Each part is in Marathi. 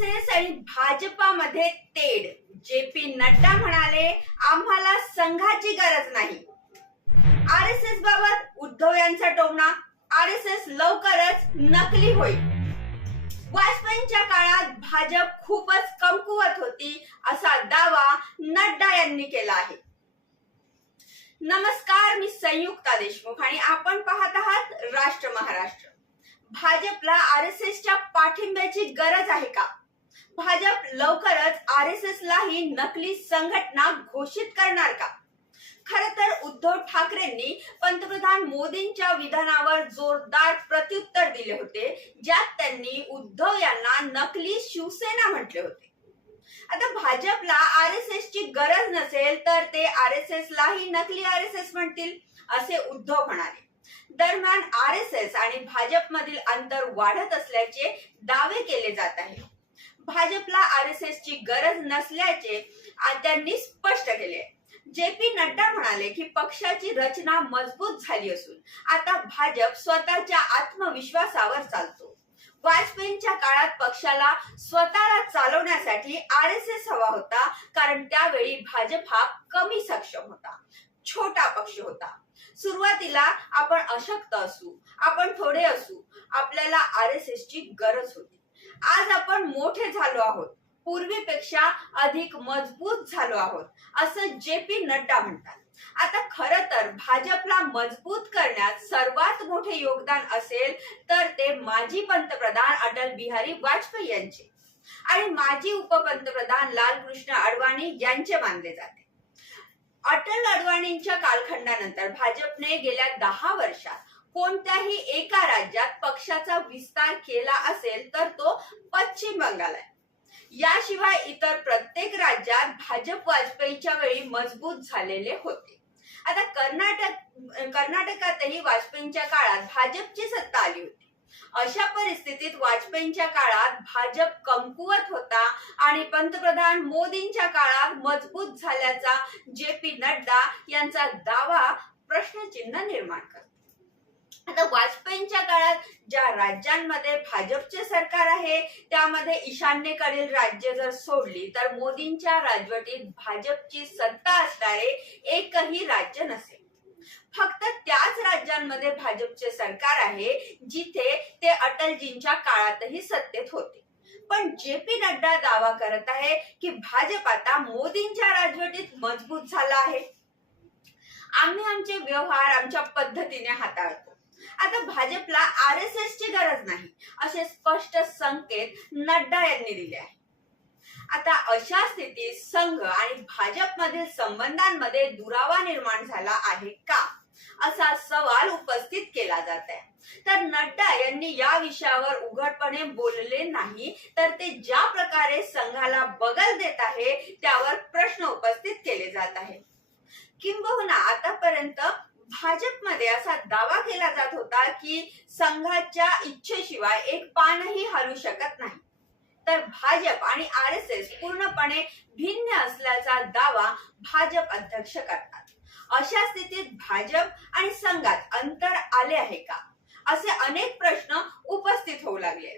एस आणि भाजपामध्ये तेड जे पी नड्डा म्हणाले आम्हाला संघाची गरज नाही. आर एस एस बाबत उद्धव यांचा टोमणा. आर एस एस लवकरच नकली होईल. वाजपेयींच्या काळात भाजप खूपच कमकुवत होती असा दावा नड्डा यांनी केला आहे. नमस्कार मी संयुक्ता देशमुख आणि आपण पाहत आहात राष्ट्र महाराष्ट्र. भाजपला आर एस एसच्या पाठिंब्याची गरज आहे का? भाजप लवकरच आर एस एस लाही नकली संघटना घोषित करणार का? खर तर उद्धव ठाकरेंनी पंतप्रधान मोदींच्या विधानावर जोरदार प्रत्युत्तर दिले होते ज्यात त्यांनी उद्धव यांना नकली शिवसेना म्हटले होते. आता भाजपला आर एस एस ची गरज नसेल तर ते आर एस एस लाही नकली आर एस एस म्हणतील असे उद्धव म्हणाले. दरम्यान आर एस एस आणि भाजपमधील अंतर वाढत असल्याचे दावे केले जात आहे भाजपला आर एस एस ची गरज नसल्याचे त्यांनी स्पष्ट केले. जे पी नड्डा म्हणाले की पक्षाची रचना मजबूत झाली असून आता भाजप स्वतःच्या आत्मविश्वासावर चालतो. वाजपेयींच्या काळात पक्षाला स्वतःला चालवण्यासाठी आर एस एस हवा होता कारण त्यावेळी भाजप हा कमी सक्षम होता छोटा पक्ष होता. सुरुवातीला आपण अशक्त असू आपण थोडे असू आपल्याला आर एस एस ची गरज होती. आज आपण मोठे झालो आहोत. पूर्वीपेक्षा अधिक मजबूत झालो आहोत असं जे पी नड्डा म्हणतात. आता खर तर भाजपला मजबूत करण्यात सर्वात मोठे योगदान असेल तर ते माजी पंतप्रधान अटल बिहारी वाजपेयी यांचे. आणि माजी उपपंतप्रधान लालकृष्ण अडवाणी यांचे मानले जाते. अटल अडवाणींच्या कालखंडानंतर भाजपने गेल्या दहा वर्षात कोणत्याही एका राज्यात पक्षाचा विस्तार केला असेल तर तो पश्चिम बंगाल आहे. याशिवाय इतर प्रत्येक राज्यात भाजप वाजपेयीच्या वेळी मजबूत झालेले होते. आता कर्नाटक कर्नाटकातही वाजपेयींच्या काळात भाजपची सत्ता आली होती. अशा परिस्थितीत वाजपेयींच्या काळात भाजप कमकुवत होता आणि पंतप्रधान मोदींच्या काळात मजबूत झाल्याचा जे पी नड्डा यांचा दावा प्रश्नचिन्ह निर्माण करतो आता वाजपेयींच्या काळात ज्या राज्यांमध्ये भाजपचे सरकार आहे त्यामध्ये ईशान्येकडील राज्य जर सोडली तर मोदींच्या राजवटीत भाजपची सत्ता असणारे एकही राज्य नसेल. फक्त त्याच राज्यांमध्ये भाजपचे सरकार आहे जिथे ते अटलजींच्या काळातही सत्तेत होते. पण जे पी नड्डा दावा करत आहे की भाजप आता मोदींच्या राजवटीत मजबूत झाला आहे. आम्ही आमचे व्यवहार आमच्या पद्धतीने हाताळतो. आता भाजपला आर एस एस ची गरज नाही असे स्पष्ट संकेत नड्डा यांनी दिले आहे आता अशा स्थितीत संघ आणि भाजपमधील संबंधांमध्ये दुरावा निर्माण झाला आहे का? असा सवाल उपस्थित केला जात आहे. तर नड्डा यांनी या विषयावर उघडपणे बोलले नाही तर ते ज्या प्रकारे संघाला बगल देत आहे त्यावर प्रश्न उपस्थित केले जात आहे किंबहुना आतापर्यंत भाजपमध्ये असा दावा केला जात होता की संघाच्या इच्छेशिवाय एक पानही हलू शकत नाही. तर भाजप आणि आर एस एस पूर्णपणे भिन्न असल्याचा दावा भाजप अध्यक्ष करतात. अशा स्थितीत भाजप आणि संघात अंतर आले आहे का? असे अनेक प्रश्न उपस्थित होऊ लागले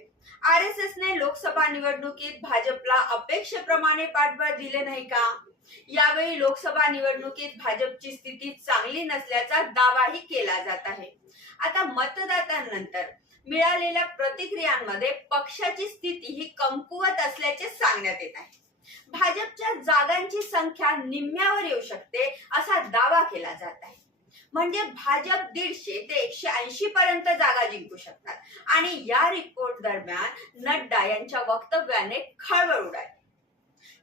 आर एस एस ने लोकसभा निवडणुकीत भाजपला अपेक्षेप्रमाणे पाठबळ दिले नाही का? यावेळी लोकसभा निवडणुकीत भाजपची स्थिती चांगली नसल्याचा दावाही केला जात आहे. आता मतदातांनंतर मिळालेल्या प्रतिक्रियांमध्ये पक्षाची स्थिती ही कमकुवत असल्याचे सांगण्यात येत आहे. भाजपच्या जागांची संख्या निम्म्यावर येऊ शकते असा दावा केला जात आहे. म्हणजे भाजप दीडशे ते एकशे ऐंशी पर्यंत जागा जिंकू शकतात. आणि या रिपोर्ट दरम्यान नड्डा यांच्या वक्तव्याने खळबळ उडाली.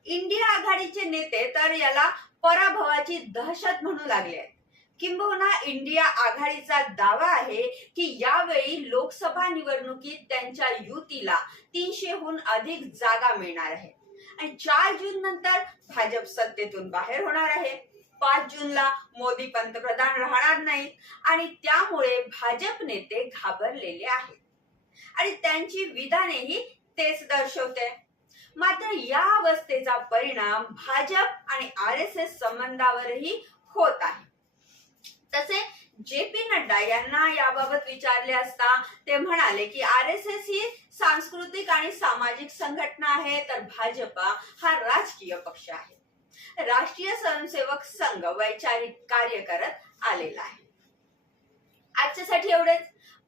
इंडिया आघाडीचे नेते तर याला पराभवाची दहशत म्हणू लागले आहेत. किंबहुना इंडिया आघाडीचा दावा आहे की यावेळी लोकसभा निवडणुकीत त्यांच्या युतीला तीनशेहून अधिक जागा मिळणार आहे. आणि चार जून नंतर भाजप सत्तेतून बाहेर होणार आहे. पाच जूनला मोदी पंतप्रधान राहणार नाहीत आणि त्यामुळे भाजप नेते घाबरलेले आहेत. आणि त्यांची विधानेही तेच दर्शवते. मात्र या अवस्थेचा परिणाम भाजप आणि आर एस एस संबंधावरही होत आहे. तसे जे पी नड्डा यांना याबाबत विचारले असता ते म्हणाले की आर एस एस ही सांस्कृतिक आणि सामाजिक संघटना आहे तर भाजपा हा राजकीय पक्ष आहे. राष्ट्रीय स्वयंसेवक संघ वैचारिक कार्य करत आलेला आहे. आजच्यासाठी एवढेच.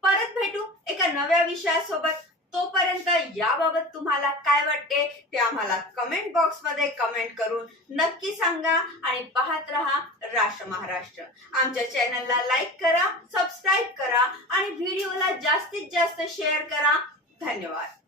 परत भेटू एका नव्या विषयासोबत. तोपर्यंत याबाबत तुम्हाला काय वाटते ते आम्हाला कमेंट बॉक्समध्ये कमेंट करून नक्की सांगा आणि पाहत रहा राष्ट्र महाराष्ट्र. आमच्या चॅनलला लाईक करा सबस्क्राईब करा आणि व्हिडिओला जास्तीत जास्त शेअर करा. धन्यवाद.